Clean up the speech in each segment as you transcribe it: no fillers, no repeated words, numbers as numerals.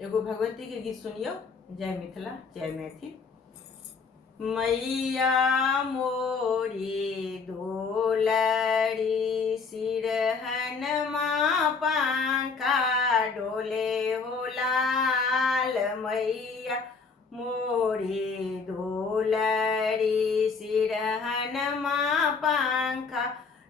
एगो भगवती के गीत सुनियो। जय मिथिला जय मैथिल। मैया मोरी दुलरी सिरहन माँ पंखा डोले हो लाल। मैया मोरी दुलरी सिरहन माँ पंखा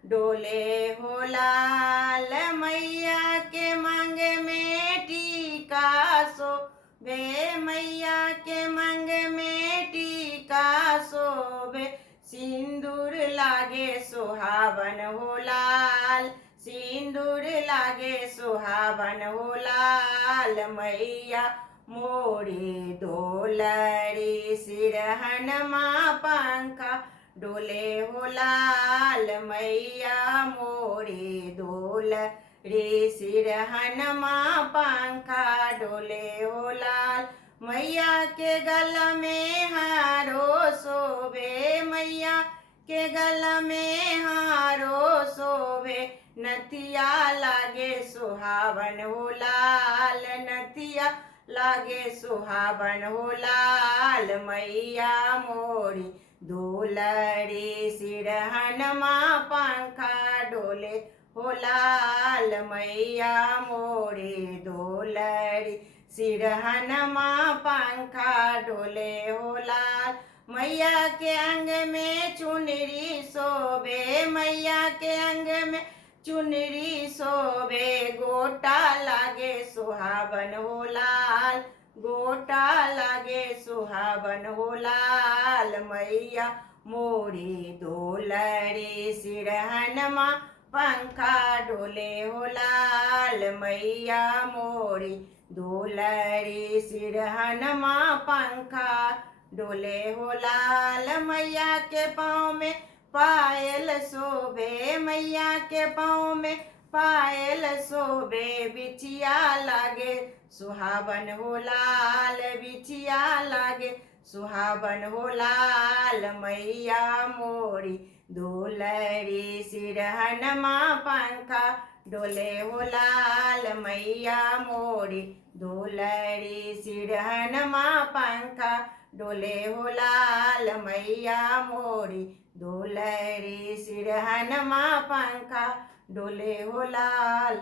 डोले हो लाल। मैया के मांग में टीका शोभे, मैया के मांग में टीका शोभे। सिंदूर लागे सुहावन हो लाल, सिंदूर लागे सुहावन हो लाल। मैया मोरी दुलरी सिरहन माँ पंखा डोले हो लाल। मैया मोरी दुलरी सिरहन माँ पंखा डोले हो लाल। मैया के गला में हारो शोभे, मैया के गला में हारो शोभे। नथिया लागे सुहावन हो लाल, नथिया लागे सुहावन हो लाल। मैया मोरी दुलरी सिरहन माँ पंखा डोले हो लाल। मैया मोरी दुलरी सिरहन माँ पंखा डोले हो लाल। मैया के अंग में चुनरी शोभे, मैया के अंग में चुनरी शोभे। गोटा लागे सुहावन हो लाल, गोटा लागे सुहावन हो लाल। मैया मोरी दुलरी सिरहन माँ पंखा डोले हो लाल। मैया मोरी दुलरी सिरहन माँ पंखा डोले हो लाल। मैया के पाँव में पायल शोभे, मैया के पाँव में पायल शोभे। बिछिया लागे सुहावन हो लाल, बिछिया लागे सुहावन हो लाल। मैया मोरी दुलरी सिरहन माँ पंखा डोले हो लाल। मैया मोरी दुलरी सिरहन माँ पंखा डोले हो लाल। मैया मोरी दुलरी सिरहन माँ पंखा डोले हो लाल।